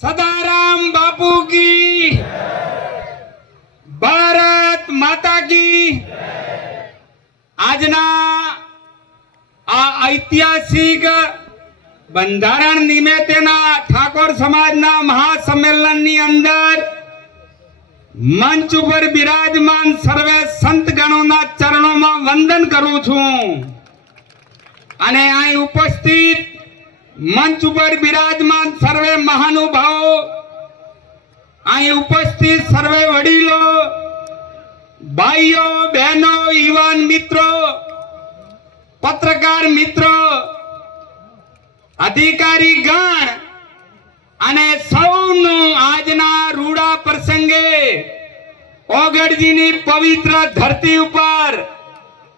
સદારામ બાપુ કી. ભારત માતા કી. આજના આ ઐતિહાસિક બંધારણ નિમિત્તેના ઠાકોર સમાજના મહાસંમેલનની અંદર મંચ ઉપર બિરાજમાન સર્વે સંત ગણોના ચરણોમાં વંદન કરું છું. અને અહીં ઉપસ્થિત મંચ ઉપર બિરાજમાન સર્વે મહાનુભાવો, અહીં ઉપસ્થિત સર્વે વડીલો, ભાઈઓ, બહેનો, યુવાન મિત્રો, પત્રકાર મિત્રો, અધિકારી ગણ અને સૌનું આજના રૂડા પ્રસંગે ઓગળજીની પવિત્ર ધરતી ઉપર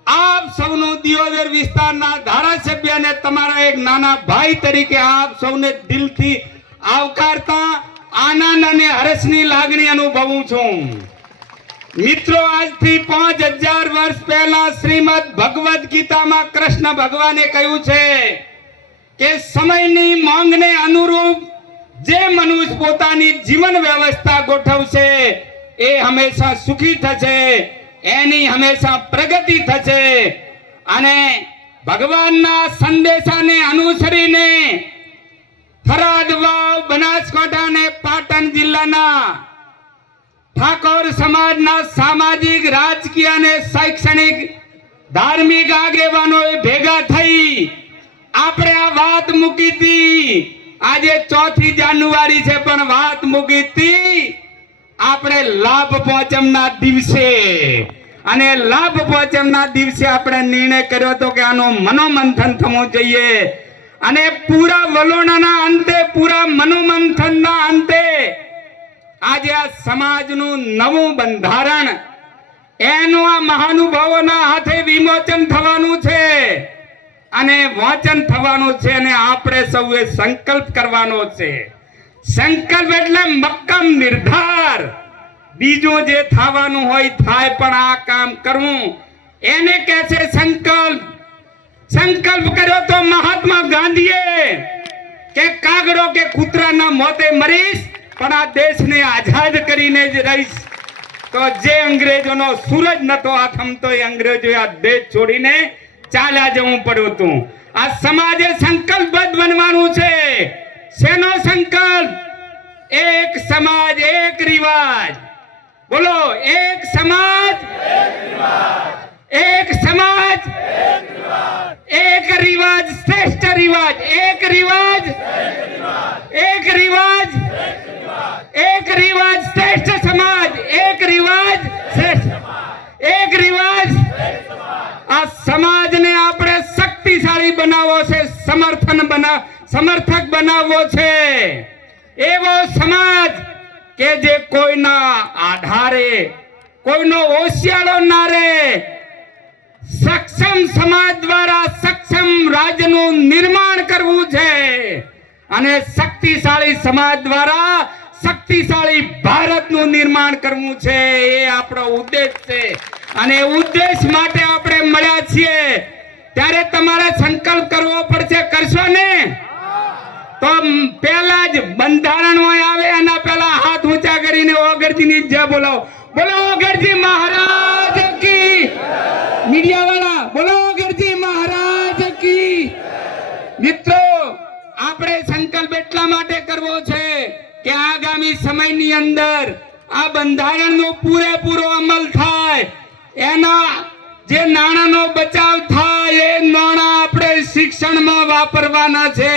આપ સૌનું દિયોદર વિસ્તારના ધારાસભ્ય અને તમારા એક નાના ભાઈ તરીકે આપ સૌને દિલથી આવકારતા, આનંદ અને હર્ષની લાગણી અનુભવું છું. મિત્રો, આજથી પાંચ હજાર વર્ષ પહેલા શ્રીમદ ભગવદ ગીતામાં કૃષ્ણ ભગવાને કહ્યું છે કે સમયની માંગને અનુરૂપ જે મનુષ્ય પોતાની જીવન વ્યવસ્થા ગોઠવશે એ હંમેશા સુખી થશે, એની હંમેશા પ્રગતિ થશે. અને ભગવાનના સંદેશાને અનુસરીને થરાદ બનાસકાંઠા અને પાટણ જિલ્લાના ઠાકોર સમાજના સામાજિક, રાજકીય અને શૈક્ષણિક, ધાર્મિક આગેવાનો ભેગા થઈ આપણે આ વાત મૂકી હતી આજે ચોથી જાન્યુઆરી છે, પણ વાત મૂકી હતી આપણે લાભ પહોંચમના દિવસે. અને લાભ પહોંચમના દિવસે આપણે નિર્ણય કર્યો હતો કે આનો મનોમંથન થવું જોઈએ. અને પૂરા વલોણાના અંતે, પૂરા મનોમંથનના અંતે આજે આ સમાજનું નવું બંધારણ, એનું આ મહાનુભાવોના હાથે વિમોચન થવાનું છે. અને વાંચન થવાનું છે અને આપણે સૌએ સંકલ્પ કરવાનો છે. સંકલ્પ એટલે મક્કમ નિર્ધાર. બીજું જે થવાનું હોય થાય પણ આ કામ કરવું, એને કહે છે સંકલ્પ. સંકલ્પ કર્યો તો મહાત્મા ગાંધીએ કે કાગડો કે કૂતરાના મોતે મરીશ, પણ આ દેશને આઝાદ કરીને જ રહીશ. તો જે અંગ્રેજોનો સૂરજ નતો થમતો એ અંગ્રેજોએ આ દેશ છોડીને ચાલ્યા જવું પડ્યું હતું. આ સમાજે સંકલ્પબદ્ધ બનવાનું છે. શેનો સંકલ્પ? સમાજ એક રિવાજ. બોલો, એક સમાજ? એક સમાજ? એક રિવાજ, શ્રેષ્ઠ રિવાજ. એક રિવાજ? એક રિવાજ? એક રિવાજ, શ્રેષ્ઠ સમાજ. એક રિવાજ? શ્રેષ્ઠ એક રિવાજ? આ સમાજને આપણે શક્તિશાળી બનાવવો છે, સમર્થન બના, સમર્થક બનાવવો છે. એવો સમાજ કે જે કોઈના આધારે, કોઈનો ઓશિયાળો ના રહે, સક્ષમ સમાજ દ્વારા સક્ષમ રાજ્યનું નિર્માણ કરવું છે અને શક્તિશાળી સમાજ દ્વારા શક્તિશાળી ભારતનું નિર્માણ કરવું છે, એ આપણો ઉદ્દેશ છે. અને ઉદ્દેશ માટે આપણે મળ્યા છીએ. ત્યારે તમારે સંકલ્પ કરવો પડશે, કરશો ને? તો પહેલા જ બંધારણ આવે, એના પહેલા હાથ ઊંચા કરીને ઓગરજીની જય બોલો. બોલો ઓગરજી મહારાજ કી મીડિયા વાળા બોલો ઓગરજી મહારાજ કી મિત્રો, આપણે સંકલ્પ એટલા માટે કરવો છે કે આગામી સમયની અંદર આ બંધારણનો પૂરેપૂરો અમલ થાય. એના જે નાણાંનો બચાવ થાય, એ નાણાં આપણે શિક્ષણમાં વાપરવાના છે.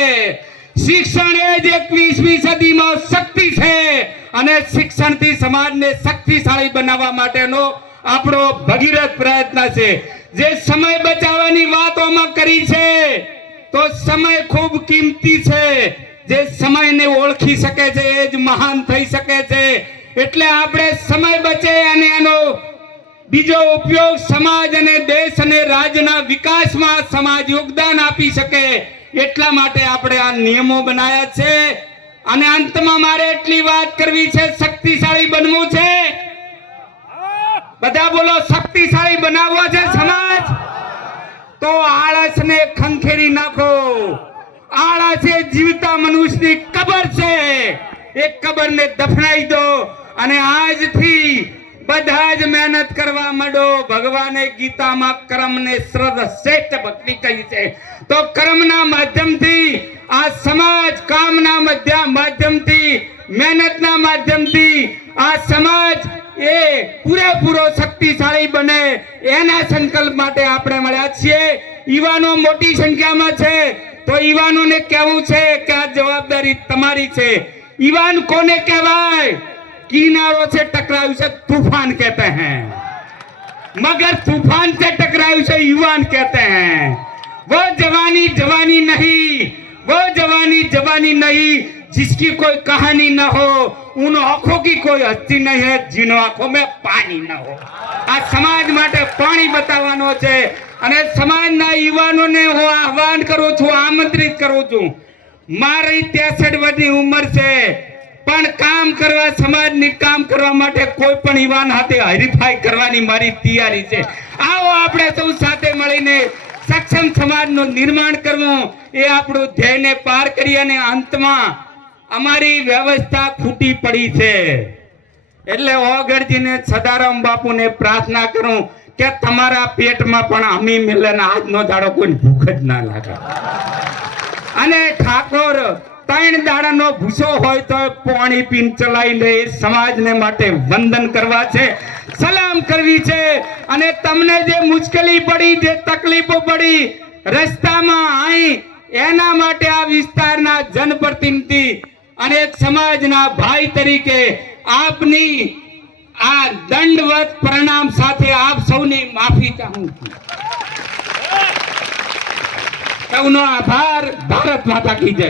શિક્ષણ એ જ એકવીસમી સદીમાં શક્તિ છે. અને શિક્ષણથી સમાજને શક્તિશાળી બનાવવા માટેનો આપણો ભગીરથ પ્રયત્ન છે. જે સમય બચાવવાની વાતોમાં કરી છે, તો સમય ખૂબ કિંમતી છે. જે સમયને ઓળખી શકે છે, એ જ મહાન થઈ શકે છે. એટલે આપણે સમય બચે અને એનો બીજો ઉપયોગ સમાજ અને દેશ અને રાજ્યના વિકાસમાં સમાજ યોગદાન આપી શકે. એટલા માટે આપણે આ નિયમો બનાવ્યા છે. અને અંતમાં મારે એટલી વાત કરવી છે, શક્તિશાળી બનવું છે. બધા બોલો, શક્તિશાળી બનાવવો છે સમાજ? તો આળસને ખંખેરી નાખો. આળસ એ જીવતા મનુષ્યની કબર છે. એ કબરને દફનાઈ દો અને આજથી બધા જ મહેનત કરવા માંડો. ભગવાને ગીતામાં કર્મને શ્રેષ્ઠ ભક્તિ કહી છે. તો કર્મના માધ્યમથી આ સમાજ કામના મધ્ય માધ્યમથી મહેનતના માધ્યમથી આ સમાજ એ પૂરેપૂરો શક્તિશાળી બને એના સંકલ્પ માટે આપણે મળ્યા છીએ યુવાનો મોટી સંખ્યામાં છે તો યુવાનોને કહેવું છે કે આ જવાબદારી તમારી છે યુવાન કોને કહેવાય કિનારો से टकरायु से तूफान कहते हैं मगर तूफान से टकरायु से युवान कहते हैं वो जवानी जवानी नहीं वो जवानी जवानी नहीं जिसकी कोई कहानी न हो उन आंखों की कोई हस्ती नहीं है जिन आंखों में पानी न हो આ સમાજ માટે પાણી બતાવવાનો છે અને સમાજના યુવાનોને હું આહવાન કરું છું આમંત્રિત કરું છું મારી 63 વર્ષની ઉંમર છે પણ કામ કરવા સમાજની કામ કરવા માટે કોઈ પણ યુવાન હાથે હરીફાઈ કરવાની મારી તૈયારી છે આવો આપણે સૌ સાથે મળીને સક્ષમ સમાજનું નિર્માણ કરવું એ આપણું ધ્યેયને પાર કરી અને અંતમાં અમારી વ્યવસ્થા ખૂટી પડી છે. એટલે ઓગળજીને સદારામ બાપુને પ્રાર્થના કરું કે તમારા પેટમાં પણ અમી મિલન ને આજનો દાડો કોઈ ભૂખ જ ના લાગે. અને ઠાકોર ત્રણ દાડાનો ભૂસો હોય તો પાણી પીન ચલાવી લે. સમાજને માટે વંદન કરવા છે. સલામ કરવી છે. અને તમને જે મુશ્કેલી પડી, જે તકલીફો પડી, રસ્તામાં અહીં એના માટે આ વિસ્તારના જનપ્રતિનિધિ અને સમાજના ભાઈ તરીકે આપની આ દંડવત પરિણામ સાથે આપ સૌની માફી ચાહું છું. સૌનો આભાર. ભારત માતા કી જય.